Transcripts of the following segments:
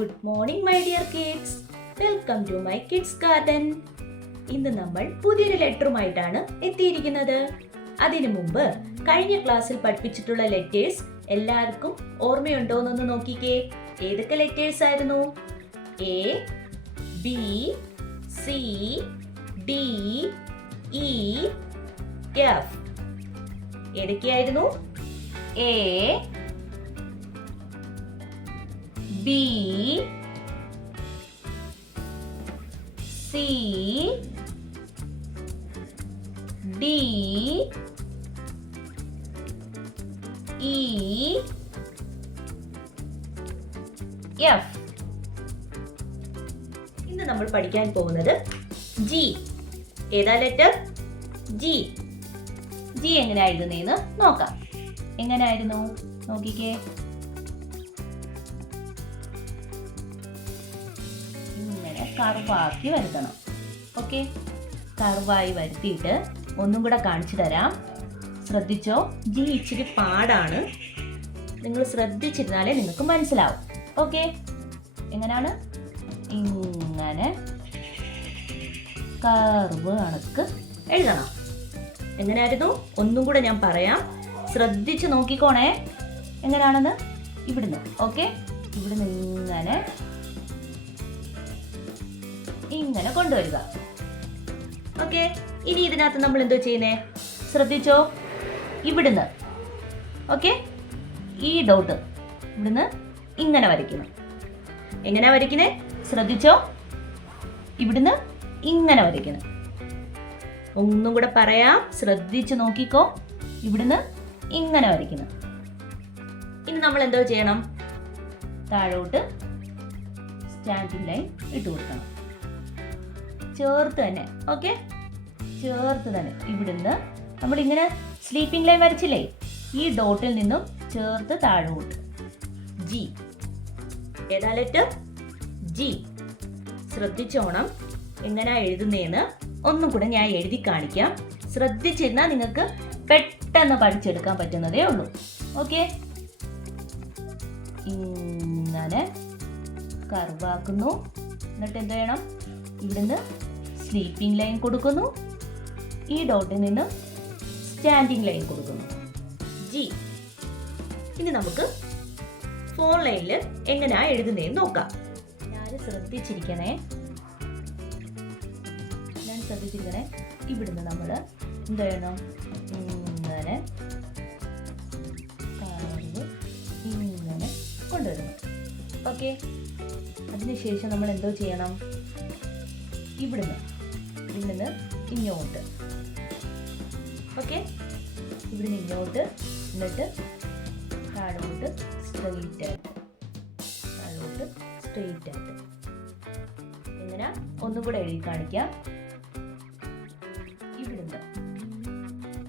Good morning my dear kids. Welcome to my kids garden. ഇന്ന് നമ്മൾ പുതിയൊരു ലെറ്ററുമായിട്ടാണ് എത്തിയിരിക്കുന്നത്. അതിനു മുമ്പ് കഴിഞ്ഞ ക്ലാസ്സിൽ പഠിപ്പിച്ചിട്ടുള്ള ലെറ്റേഴ്സ് എല്ലാവർക്കും ഓർമ്മയുണ്ടോ എന്നൊന്ന് നോക്കിക്കേ. ഏതൊക്കെ ലെറ്റേഴ്സ് ആയിരുന്നു? A, B, C, D, E, F. ഏതൊക്കെയായിരുന്നു? A, B, C, D, E, F. ഇന്ന് നമ്മൾ പഠിക്കാൻ പോകുന്നത് ജി. ഏതാ ലെറ്റർ? ജി. ജി എങ്ങനെയായിരുന്നേന്ന് നോക്കാം. എങ്ങനെയായിരുന്നു നോക്കിക്കേ. ഇങ്ങനെ കർവാക്കി വരുത്തണം. ഓക്കെ, കർവായി വരുത്തിയിട്ട് ഒന്നും കൂടെ കാണിച്ചു തരാം. ശ്രദ്ധിച്ചോ, ജി ഇച്ചിരി പാടാണ്. നിങ്ങൾ ശ്രദ്ധിച്ചിരുന്നാലേ നിങ്ങൾക്ക് മനസ്സിലാവും. ഓക്കെ, എങ്ങനെയാണ്? ഇങ്ങനെ കർവ് കണക്ക് എഴുതണം. എങ്ങനെയായിരുന്നു? ഒന്നും കൂടെ ഞാൻ പറയാം, ശ്രദ്ധിച്ച് നോക്കിക്കോണേ എങ്ങനെയാണെന്ന്. ഇവിടുന്ന് ഓക്കെ, ഇവിടുന്ന് ഇങ്ങനെ കൊണ്ടുവരിക. ഓക്കെ, ഇനി ഇതിനകത്ത് നമ്മൾ എന്തോ ചെയ്യുന്നേ? ശ്രദ്ധിച്ചോ, ഇവിടുന്ന് ഓക്കെ, ഈ ഡോട്ട് ഇവിടുന്ന് ഇങ്ങനെ വരയ്ക്കുന്നു. എങ്ങനെയാ വരയ്ക്കുന്നേ? ശ്രദ്ധിച്ചോ, ഇവിടുന്ന് ഇങ്ങനെ വരയ്ക്കുന്നു. ഒന്നും കൂടെ പറയാം, ശ്രദ്ധിച്ച് നോക്കിക്കോ. ഇവിടുന്ന് ഇങ്ങനെ വരയ്ക്കുന്നു. ഇനി നമ്മൾ എന്തോ ചെയ്യണം? താഴോട്ട് സ്റ്റാൻഡിംഗ് ലൈൻ ഇട്ട് കൊടുക്കണം. ചേർത്ത് തന്നെ ഓക്കെ, ചേർത്ത് തന്നെ ഇവിടുന്ന് നമ്മൾ ഇങ്ങനെ സ്ലീപ്പിംഗ് ലൈൻ വരച്ചില്ലേ, ഈ ഡോട്ടിൽ നിന്നും ചേർത്ത് താഴോട്ട്. ജി. ഏതാ ലെറ്റർ? ജി. ശ്രദ്ധിച്ചോണം എങ്ങനെയാ എഴുതുന്നേന്ന്. ഒന്നും കൂടെ ഞാൻ എഴുതി കാണിക്കാം. ശ്രദ്ധിച്ചിരുന്നാൽ നിങ്ങൾക്ക് പെട്ടെന്ന് പഠിച്ചെടുക്കാൻ പറ്റുന്നതേ ഉള്ളൂ. ഓക്കെ, ഇങ്ങനെ കർവാക്കുന്നു. എന്നിട്ട് എന്ത് ചെയ്യണം? ഇവിടുന്ന് സ്ലീപ്പിംഗ് ലൈൻ കൊടുക്കുന്നു. ഈ ഡോട്ടിൽ നിന്ന് സ്റ്റാൻഡിംഗ് ലൈൻ കൊടുക്കുന്നു. ജി. ഇനി നമുക്ക് ഫോർ ലൈനിൽ എങ്ങനെയാ എഴുതുന്നതെന്ന് നോക്കാം. ഞാൻ ശ്രദ്ധിച്ചിരിക്കണേ. ഇവിടുന്ന് നമ്മൾ എന്ത് ചെയ്യണം? ഇങ്ങനെ ഇങ്ങനെ കൊണ്ടുവരണം. ഓക്കെ, അതിനുശേഷം നമ്മൾ എന്തോ ചെയ്യണം? ഇവിടുന്ന് ഇങ്ങോട്ട്. ഓക്കെ, ഇവിടുന്ന് ഇങ്ങോട്ട്, എന്നിട്ട് താഴോട്ട് സ്ട്രെയിറ്റ് ആയിട്ട്. എങ്ങനെ? ഒന്നും കൂടെ എഴുതി കാണിക്കാം.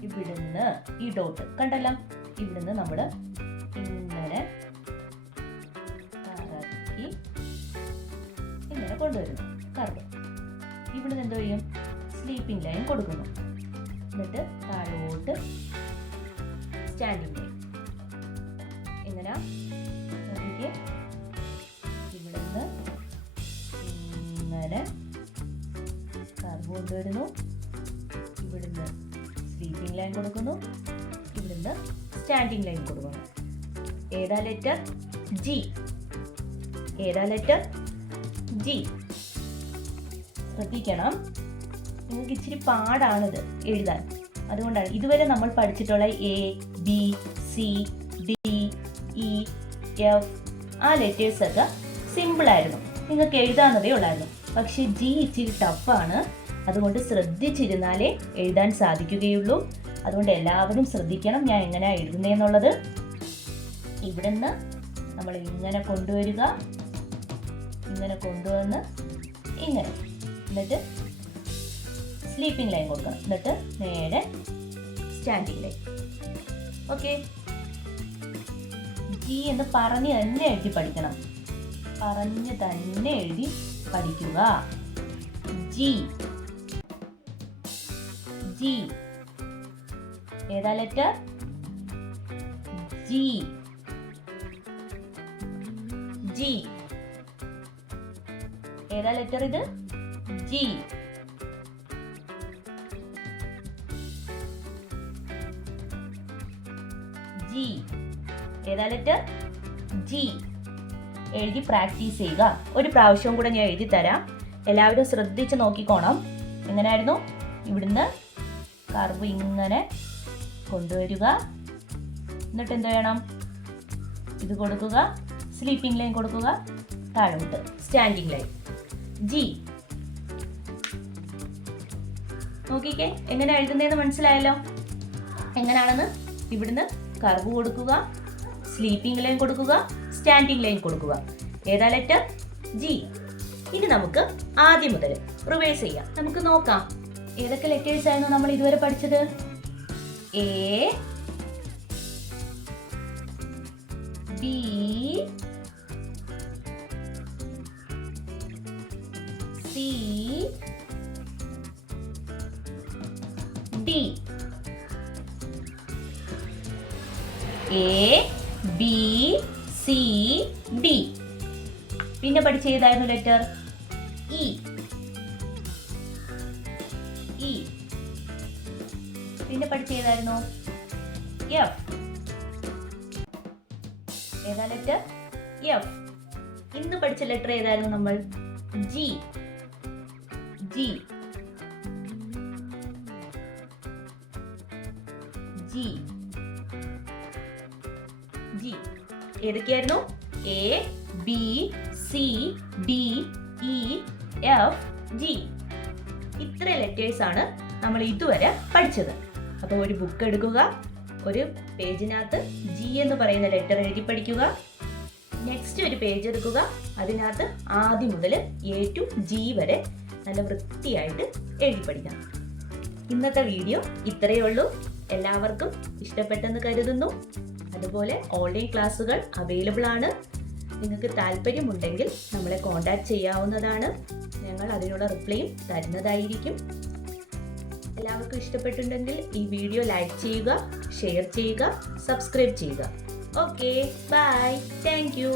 ഇവിടുന്ന് ഈ ഡോട്ട് കണ്ടല്ലോ, ഇവിടുന്ന് നമ്മൾ ഇങ്ങനെ കറക്കി ഇങ്ങനെ കൊണ്ടുവരുന്നു കർവ്. ഇവിടുന്ന് എന്തോ ചെയ്യും? സ്ലീപ്പിംഗ് ലൈൻ കൊടുക്കുന്നു. എന്നിട്ട് താഴോട്ട് സ്റ്റാൻഡിംഗ് ലൈൻ. എങ്ങനെയാ? ഇവിടുന്ന് ഇങ്ങനെ കർവ് കൊണ്ടുവരുന്നു. ഇവിടുന്ന് സ്ലീപ്പിംഗ് ലൈൻ കൊടുക്കുന്നു. ഇവിടുന്ന് സ്റ്റാൻഡിംഗ് ലൈൻ കൊടുക്കുന്നു. ഏതാ ലെറ്റർ? ജി. ഏതാ ലെറ്റർ? ജി. ശ്രദ്ധിക്കണം, നിങ്ങൾക്ക് ഇച്ചിരി പാടാണിത് എഴുതാൻ. അതുകൊണ്ടാണ് ഇതുവരെ നമ്മൾ പഠിച്ചിട്ടുള്ള A, B, C, D, E, F ആ ലെറ്റേഴ്സ് ഒക്കെ സിമ്പിളായിരുന്നു, നിങ്ങൾക്ക് എഴുതാവുന്നതേ ഉള്ളായിരുന്നു. പക്ഷെ ജി ഇച്ചിരി ടഫാണ്. അതുകൊണ്ട് ശ്രദ്ധിച്ചിരുന്നാലേ എഴുതാൻ സാധിക്കുകയുള്ളൂ. അതുകൊണ്ട് എല്ലാവരും ശ്രദ്ധിക്കണം ഞാൻ എങ്ങനെയാണ് എഴുതുന്നതെന്നുള്ളത്. ഇവിടുന്ന് നമ്മൾ ഇങ്ങനെ കൊണ്ടുവരിക, ഇങ്ങനെ കൊണ്ടുവന്ന് ഇങ്ങനെ, എന്നിട്ട് സ്ലീപ്പിംഗ് ലൈൻ കൊടുക്കണം. എന്നിട്ട് നേരെ സ്റ്റാൻഡിംഗ് ലൈൻ. ഓക്കെ, ജി എന്ന് പറഞ്ഞ് തന്നെ എഴുതി പഠിക്കണം. പറഞ്ഞ് തന്നെ എഴുതി പഠിക്കുക. ജി. ജി. ഏതാ ലെറ്റർ? ജി. ജി. ഏതാ ലെറ്റർ ഇത്? ജി. ജി. ഏതാ ലെറ്റർ? ജി. എഴുതി പ്രാക്ടീസ് ചെയ്യുക. ഒരു പ്രാവശ്യം കൂടെ ഞാൻ എഴുതി തരാം. എല്ലാവരും ശ്രദ്ധിച്ച് നോക്കിക്കോണം. എങ്ങനെയായിരുന്നു? ഇവിടുന്ന് കർവ് ഇങ്ങനെ കൊണ്ടുവരിക. എന്നിട്ട് എന്ത് ചെയ്യണം? ഇത് കൊടുക്കുക, സ്ലീപ്പിംഗ് ലൈൻ കൊടുക്കുക, താഴോട്ട് സ്റ്റാൻഡിംഗ് ലൈൻ. ജി. നോക്കിക്കേ എങ്ങനെ എഴുതുന്നതെന്ന് മനസ്സിലായല്ലോ. എങ്ങനെയാണെന്ന്? ഇവിടുന്ന് കർവ് കൊടുക്കുക, സ്ലീപ്പിംഗ് ലൈൻ കൊടുക്കുക, സ്റ്റാൻഡിംഗ് ലൈൻ കൊടുക്കുക. ഏതാ ലെറ്റർ? ജി. ഇനി നമുക്ക് ആദ്യം മുതൽ റിവേഴ്സ് ചെയ്യാം. നമുക്ക് നോക്കാം ഏതൊക്കെ ലെറ്റേഴ്സ് ആയിരുന്നു നമ്മൾ ഇതുവരെ പഠിച്ചത്. A, B, C, D. A, B, C, D. പിന്നെ പഠിച്ച ഏതായിരുന്നു ലെറ്റർ? ഇ. ഇ. പിന്നെ പഠിച്ച ഏതായിരുന്നു? എഫ്. ഏതാ ലെറ്റർ? എഫ്. ഇന്ന് പഠിച്ച ലെറ്റർ ഏതായിരുന്നു നമ്മൾ? ജി. ജി. ജി. ജി. ഏതൊക്കെയായിരുന്നു? A, B, C, D, E, F, G. ഇത്ര ലെറ്റേഴ്സ് ആണ് നമ്മൾ ഇതുവരെ പഠിച്ചത്. അപ്പോൾ ഒരു ബുക്ക് എടുക്കുക, ഒരു പേജിനകത്ത് ജി എന്ന് പറയുന്ന ലെറ്റർ എഴുതി പഠിക്കുക. നെക്സ്റ്റ് ഒരു പേജ് എടുക്കുക, അതിനകത്ത് ആദ്യം മുതൽ എ ടു ജി വരെ നല്ല വൃത്തിയായിട്ട് എഴുതി പഠിക്കാം. ഇന്നത്തെ വീഡിയോ ഇത്രയേ ഉള്ളൂ. എല്ലാവർക്കും ഇഷ്ടപ്പെട്ടെന്ന് കരുതുന്നു. അതുപോലെ ഓൺലൈൻ ക്ലാസ്സുകൾ അവൈലബിൾ ആണ്. നിങ്ങൾക്ക് താല്പര്യമുണ്ടെങ്കിൽ നമ്മളെ കോൺടാക്ട് ചെയ്യാവുന്നതാണ്. ഞങ്ങൾ അതിനുള്ള റിപ്ലൈയും തരുന്നതായിരിക്കും. എല്ലാവർക്കും ഇഷ്ടപ്പെട്ടിട്ടുണ്ടെങ്കിൽ ഈ വീഡിയോ ലൈക്ക് ചെയ്യുക, ഷെയർ ചെയ്യുക, സബ്സ്ക്രൈബ് ചെയ്യുക. Okay, bye, thank U.